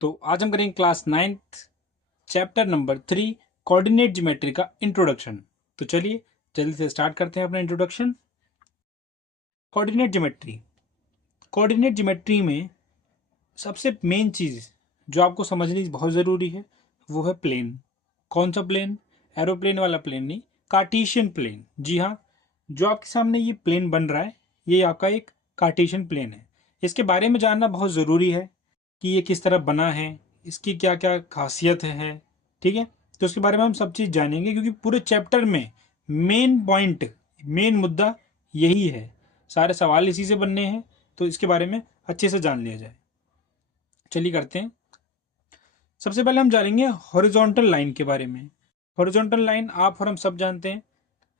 तो आज हम करेंगे class 9th chapter number 3 coordinate geometry का इंट्रोडक्शन। तो चलिए जल्दी से स्टार्ट करते हैं अपना इंट्रोडक्शन। कोऑर्डिनेट ज्योमेट्री में सबसे मेन चीज़ जो आपको समझनी बहुत ज़रूरी है वो है प्लेन। कौन सा प्लेन? एरोप्लेन वाला प्लेन नहीं, कार्टेशियन प्लेन। जी हाँ, जो आपके सामने ये प्लेन बन रहा है ये आपका एक कार्टेशियन प्लेन है। इसके बारे में जानना बहुत ज़रूरी है कि ये किस तरह बना है, इसकी क्या क्या खासियत है। ठीक है, तो उसके बारे में हम सब चीज़ जानेंगे क्योंकि पूरे चैप्टर में मेन पॉइंट, मेन मुद्दा यही है। सारे सवाल इसी से बनने हैं, तो इसके बारे में अच्छे से जान लिया जाए। चलिए करते हैं। सबसे पहले हम जानेंगे हॉरिजॉन्टल लाइन के बारे में। हॉरिजॉन्टल लाइन आप और हम सब जानते हैं,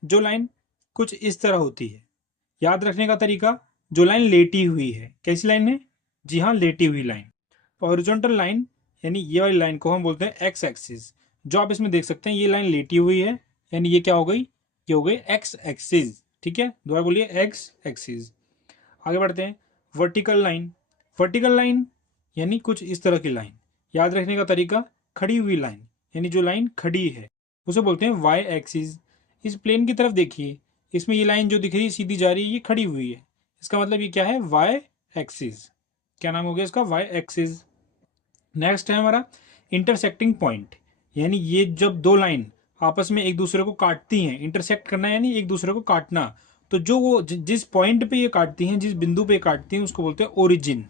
जो लाइन कुछ इस तरह होती है। याद रखने का तरीका, जो लाइन लेटी हुई है, कैसी लाइन है? जी हाँ, लेटी हुई लाइन। हॉरिजॉन्टल लाइन यानी ये वाली लाइन को हम बोलते हैं एक्स एक्सिस। जो आप इसमें देख सकते हैं ये लाइन लेटी हुई है, यानी ये क्या हो गई? ये हो गई एक्स एक्सिस। ठीक है, दोबारा बोलिए, एक्स एक्सिस। आगे बढ़ते हैं। Vertical line. वर्टिकल लाइन यानी कुछ इस तरह की लाइन। याद रखने का तरीका, खड़ी हुई लाइन यानी जो लाइन खड़ी है उसे बोलते हैं वाई एक्सिस। इस प्लेन की तरफ देखिए, इसमें ये लाइन जो दिख रही है सीधी जा रही है, ये खड़ी हुई है। इसका मतलब ये क्या है? Y axis. क्या नाम हो गया इसका? Y axis. नेक्स्ट है हमारा इंटरसेक्टिंग पॉइंट, यानी ये जब दो लाइन आपस में एक दूसरे को काटती हैं, इंटरसेक्ट करना यानी एक दूसरे को काटना, तो जो वो जिस पॉइंट पे ये काटती हैं, जिस बिंदु पे काटती हैं, उसको बोलते हैं ओरिजिन।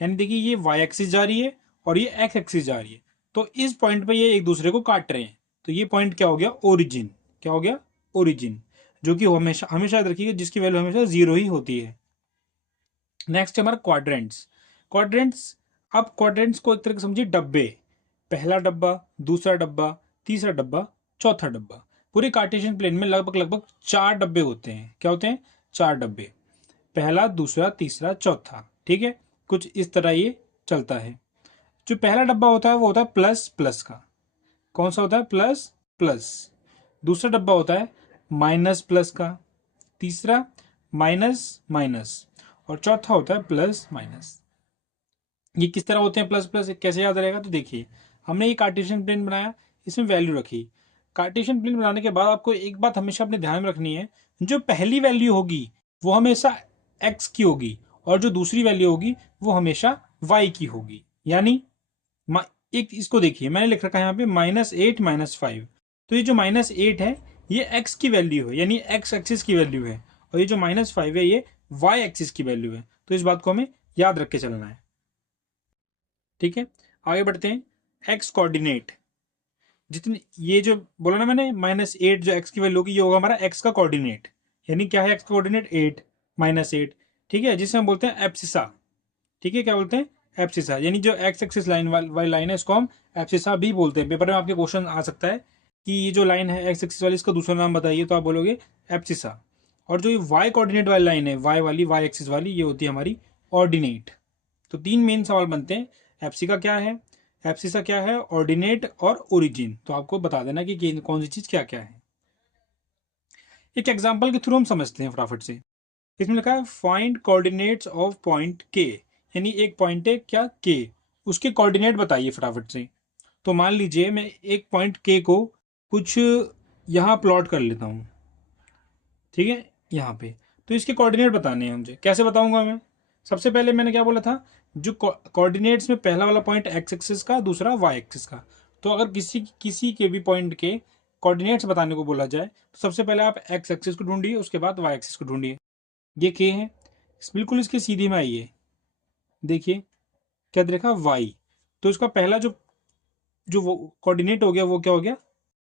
यानी देखिए ये वाई एक्सिस जा रही है और ये एक्स एक्सिस जा रही है, तो इस पॉइंट पे ये एक दूसरे को काट रहे हैं, तो ये पॉइंट क्या हो गया? ओरिजिन। क्या हो गया? ओरिजिन। जो कि हमेशा हमेशा याद रखिएगा, जिसकी वैल्यू हमेशा जीरो ही होती है। नेक्स्ट है हमारा क्वाड्रेंट्स। क्वाड्रेंट्स, अब क्वाड्रेंट्स को एक तरह से समझिए डब्बे। पहला डब्बा, दूसरा डब्बा, तीसरा डब्बा, चौथा डब्बा। पूरे कार्टेशियन प्लेन में लगभग लगभग 4 डब्बे होते हैं। क्या होते हैं? 4 डब्बे। पहला, दूसरा, तीसरा, चौथा। ठीक है, कुछ इस तरह ये चलता है। जो पहला डब्बा होता है वो होता है प्लस प्लस का। कौन सा होता है? Plus plus. दूसरा डब्बा होता है माइनस प्लस का। तीसरा माइनस माइनस। और चौथा होता है प्लस माइनस। ये किस तरह होते हैं प्लस प्लस, कैसे याद रहेगा? तो देखिए, हमने ये कार्टेशियन प्लेन बनाया, इसमें वैल्यू रखी। कार्टेशियन प्लेन बनाने के बाद आपको एक बात हमेशा अपने ध्यान में रखनी है, जो पहली वैल्यू होगी वो हमेशा एक्स की होगी और जो दूसरी वैल्यू होगी वो हमेशा वाई की होगी। यानी एक इसको देखिए, मैंने लिख रखा है यहाँ पे -8 -5। तो ये जो -8 है ये एक्स की वैल्यू है, यानी एक्स एक्सिस की वैल्यू है, और ये जो -5 है ये वाई एक्सिस की वैल्यू है। तो इस बात को हमें याद रख के चलना है। ठीक है, आगे बढ़ते हैं। एक्स कोऑर्डिनेट, जितने ये जो बोला ना मैंने, -8 जो एक्स की वैल्यू होगी ये होगा हमारा एक्स का कोऑर्डिनेट। यानी क्या है एक्स का कोऑर्डिनेट? 8 -8। ठीक है, जिसे हम बोलते हैं एप्सिसा। ठीक है, क्या बोलते हैं? एप्सिसा। यानी जो एक्स एक्सिस लाइन वाली लाइन है इसको हम एप्सिसा भी बोलते हैं। पेपर में आपके क्वेश्चन आ सकता है कि ये जो लाइन है एक्स एक्सिस वाली, इसका दूसरा नाम बताइए, तो आप बोलोगे एप्सिसा। और जो ये वाई कोऑर्डिनेट वाली लाइन है, वाई वाली, वाई एक्सिस वाली, ये होती है हमारी ऑर्डिनेट। तो 3 मेन सवाल बनते हैं। एप्सिका क्या है, एप्सिसा क्या है, ऑर्डिनेट और ओरिजिन। तो आपको बता देना कि कौन सी चीज क्या क्या है। एक एग्जांपल के थ्रू हम समझते हैं फटाफट से। इसमें लिखा है फाइंड कोऑर्डिनेट्स ऑफ पॉइंट के, यानी एक पॉइंट है क्या? के, उसके कोऑर्डिनेट बताइए फटाफट से। तो मान लीजिए मैं एक पॉइंट के को कुछ यहाँ प्लॉट कर लेता हूँ। ठीक है, यहाँ पे तो इसके कोऑर्डिनेट बताने हैं मुझे। कैसे बताऊंगा मैं? सबसे पहले मैंने क्या बोला था, जो कोऑर्डिनेट्स में पहला वाला पॉइंट एक्स एक्सिस का, दूसरा वाई एक्सिस का। तो अगर किसी किसी के भी पॉइंट के कोऑर्डिनेट्स बताने को बोला जाए तो सबसे पहले आप एक्स एक्सिस को ढूंढिए, उसके बाद वाई एक्सिस को ढूंढिए। ये के है, बिल्कुल इसके सीधी में आइए, देखिए क्या देखा? वाई। तो इसका पहला जो जो वो कोऑर्डिनेट हो गया वो क्या हो गया?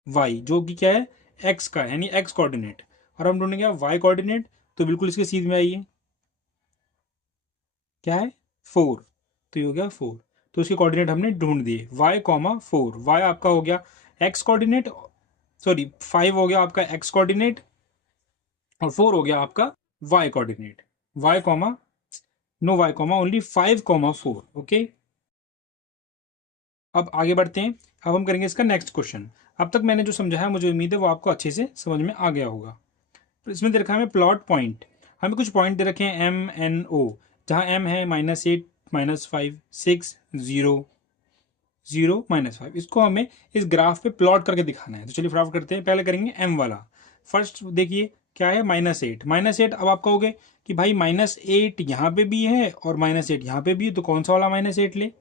वाई, जो कि क्या है? एक्स का, यानी एक्स कोऑर्डिनेट। और हम ढूंढेंगे वाई कोऑर्डिनेट, तो बिल्कुल इसके सीध में आइए, क्या है? 4। तो ये हो गया 4। तो इसके कोऑर्डिनेट हमने ढूंढ दिए, y, 4। y आपका हो गया एक्स कोऑर्डिनेट, सॉरी 5 हो गया आपका एक्स कोऑर्डिनेट, और 4 हो गया आपका y coordinate. y, no y, only 5, 4। Okay, अब आगे बढ़ते हैं। अब हम करेंगे इसका नेक्स्ट क्वेश्चन। अब तक मैंने जो समझाया मुझे उम्मीद है वो आपको अच्छे से समझ में आ गया होगा। तो इसमें दे रखा है हमें प्लॉट पॉइंट। हमें कुछ पॉइंट दे रखे हैं M N O, जहाँ M है -8 -5 6 0, 0 -5। इसको हमें इस ग्राफ पे प्लॉट करके दिखाना है। तो चलिए फटाफट करते हैं। पहले करेंगे m वाला। फर्स्ट देखिए क्या है, -8। -8 अब आप कहोगे कि भाई -8 यहाँ पे भी है और -8 यहाँ पे भी है, तो कौन सा वाला -8 ले?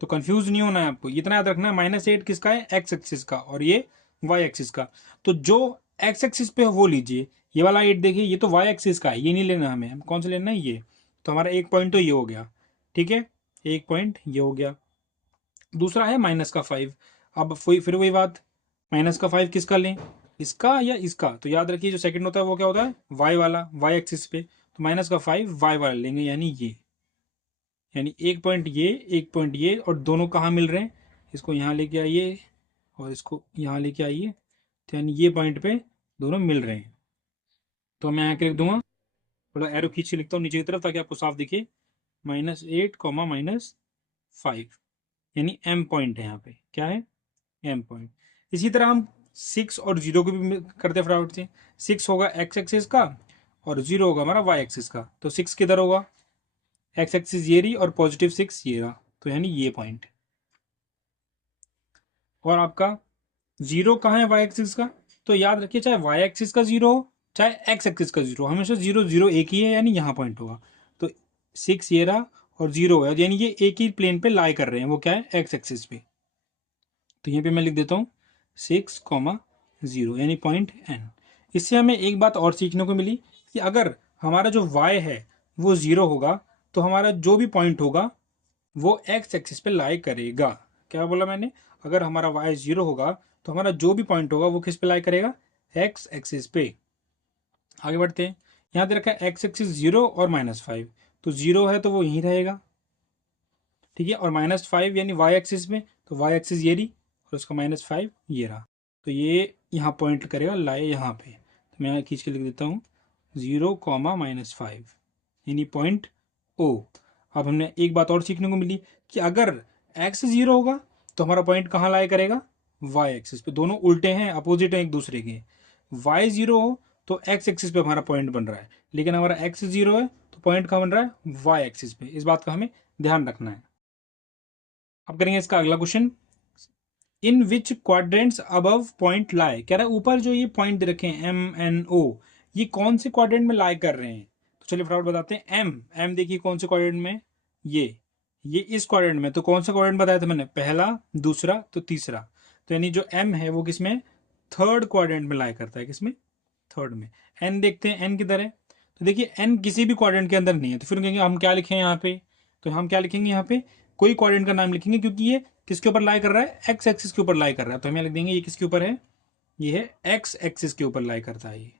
तो कंफ्यूज नहीं होना है आपको, इतना याद रखना है -8 किसका है, एक्स एक्सिस का, और ये वाई एक्सिस का। तो जो एक्स एक्सिस पे है वो लीजिए। ये वाला 8 देखिए, ये तो वाई एक्सिस का है, ये नहीं लेना हमें। हम कौन सा लेना है, ये। तो हमारा एक पॉइंट तो ये हो गया, ठीक है, एक पॉइंट ये हो गया। दूसरा है -5। अब फिर वही बात, -5 किसका लें, इसका या इसका? तो याद रखिए जो सेकंड होता है वो क्या होता है, वाई वाला, वाई एक्सिस पे। तो -5 वाई वाला लेंगे, यानी ये, यानी एक पॉइंट ये, एक पॉइंट ये, और दोनों कहाँ मिल रहे हैं, इसको यहाँ लेके आइए और इसको यहाँ लेके आइए, तो यानी ये पॉइंट पे दोनों मिल रहे हैं। तो मैं यहाँ के लिख दूंगा, थोड़ा एरो खींच के लिखता हूँ नीचे की तरफ ताकि आपको साफ दिखे, -8, -5, यानी m पॉइंट है यहाँ पे, क्या है, m पॉइंट। इसी तरह हम 6 और 0 को भी करते हैं फटाफट से। 6 होगा एक्स एक्सिस का और 0 होगा हमारा वाई एक्सिस का। तो 6 किधर होगा, एक्स एक्सिस ये रही और +6 ये रहा, तो यानी ये पॉइंट। और आपका 0 कहाँ है वाई एक्सिस का? तो याद रखिए चाहे वाई एक्सिस का 0 हो चाहे एक्स एक्सिस का 0, हमेशा 0 0 एक ही है, यानी यहाँ पॉइंट होगा। तो 6 ये रहा और 0 है, यानी ये एक ही प्लेन पे लाई कर रहे हैं, वो क्या है, एक्स एक्सिस पे। तो यहाँ पे मैं लिख देता हूँ 6,0, यानी पॉइंट n। इससे हमें एक बात और सीखने को मिली कि अगर हमारा जो y है वो 0 होगा तो हमारा जो भी पॉइंट होगा वो x एक्सिस पे लाई करेगा। क्या बोला मैंने, अगर हमारा y 0 होगा तो हमारा जो भी पॉइंट होगा वो किस पे लाई करेगा, x एक्सिस पे। आगे बढ़ते हैं, यहाँ दे रखा है x एक्सिस 0 और -5। तो 0 है तो वो यहीं रहेगा, ठीक है, और -5 यानी y एक्सिस में, तो y एक्सिस ये रही और उसका -5 ये रहा, तो ये यहाँ पॉइंट करेगा, लाए यहाँ पे। तो मैं यहाँ खींच के लिख देता हूँ 0, -5, यानी पॉइंट O। अब हमने एक बात और सीखने को मिली कि अगर x 0 होगा तो हमारा पॉइंट कहाँ लाए करेगा, y एक्सिस पे। दोनों उल्टे हैं, अपोजिट हैं एक दूसरे के। y 0 हो तो x एक्सिस पे हमारा पॉइंट बन रहा है, लेकिन हमारा x 0 है तो पॉइंट कहाँ बन रहा है, y एक्सिस पे। इस बात का हमें ध्यान रखना है। अब करेंगे इसका अगला क्वेश्चन, इन विच क्वाड्रेंट्स अबव पॉइंट लाई। कह रहा है ऊपर जो ये पॉइंट दे रखे हैं M N O, ये कौन से क्वाड्रेंट में लाई कर रहे हैं। तो चलिए फटाफट बताते हैं। M देखिए कौन से क्वाड्रेंट में, ये इस क्वाड्रेंट में। तो कौन सा क्वाड्रेंट बताया था मैंने, पहला, दूसरा, तो तीसरा। तो यानी जो M है वो किसमें, थर्ड क्वाड्रेंट में लाई करता है, किसमें, थर्ड में। N देखते हैं N किधर है, तो देखिए N किसी भी क्वाड्रेंट के अंदर नहीं है। तो फिर कहेंगे हम क्या लिखें यहाँ पे, तो हम क्या लिखेंगे यहाँ पे, कोई क्वाड्रेंट का नाम लिखेंगे, क्योंकि ये किसके ऊपर लाई कर रहा है, एक्स एक्सिस के ऊपर लाई कर रहा है। तो हमें लिख देंगे ये किसके ऊपर है, ये है एक्स एक्सिस के ऊपर लाई करता है ये।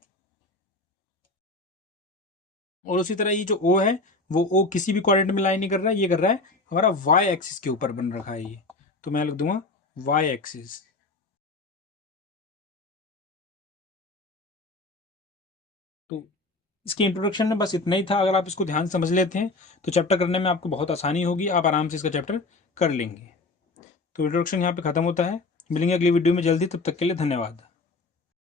और उसी तरह ये जो ओ है वो ओ किसी भी क्वाड्रेंट में लाई नहीं कर रहा है, ये कर रहा है हमारा वाई एक्सिस के ऊपर बन रखा है ये। तो मैं लिख दूंगा वाई एक्सिस। तो इसके इंट्रोडक्शन में बस इतना ही था। अगर आप इसको ध्यान से समझ लेते हैं तो चैप्टर करने में आपको बहुत आसानी होगी, आप आराम से इसका चैप्टर कर लेंगे। तो इंट्रोडक्शन यहाँ पे खत्म होता है। मिलेंगे अगली वीडियो में जल्दी, तब तक के लिए धन्यवाद।